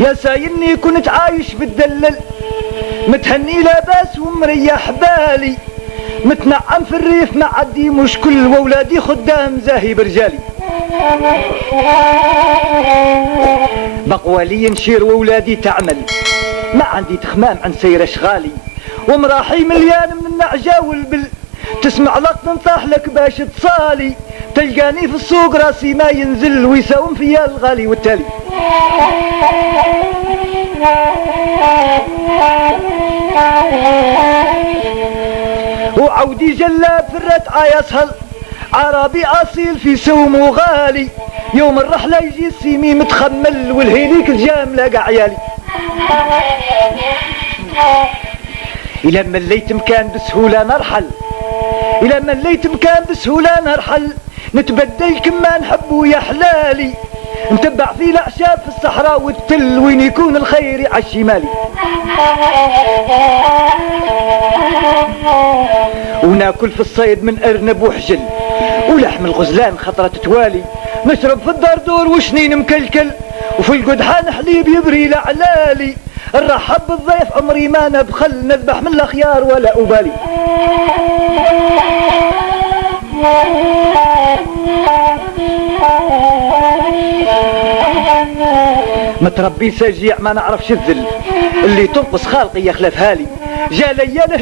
يا سايني كنت عايش بالدلل، متهني لاباس ومريح بالي، متنعم في الريف معدي مشكل، وولادي خدام زاهي برجالي. بقوالي نشير وولادي تعمل، ما عندي تخمام عن سير اشغالي، ومراحي مليان من النعجة والبل، تسمع لك تنصح لك باش تصالي، تلقاني في السوق راسي ما ينزل، ويساوم فيا الغالي والتالي. وعودي جلاب في الرتعة يسهل، عربي اصيل في سوم وغالي، يوم الرحلة يجي السيمي متخمل، والهيليك الجاملة قاع عيالي. إلى مليت مكان بسهولة نرحل، إلى مليت مكان بسهولة نرحل، نتبدل كما نحبو يا حلالي، نتبع في الأعشاب في الصحراء والتل، وين يكون الخير على الشمالي. وناكل في الصيد من أرنب وحجل، ولحم الغزلان خطرة توالي، نشرب في الدردور وشنين مكلكل، وفي القدحان حليب يبري لعلالي، نرحب بالضيف عمري ما نبخل، نذبح من الأخيار ولا أبالي. متربي سجيع ما نعرفش الذل، اللي تنقص خالقي يخلفها لي، جا ليا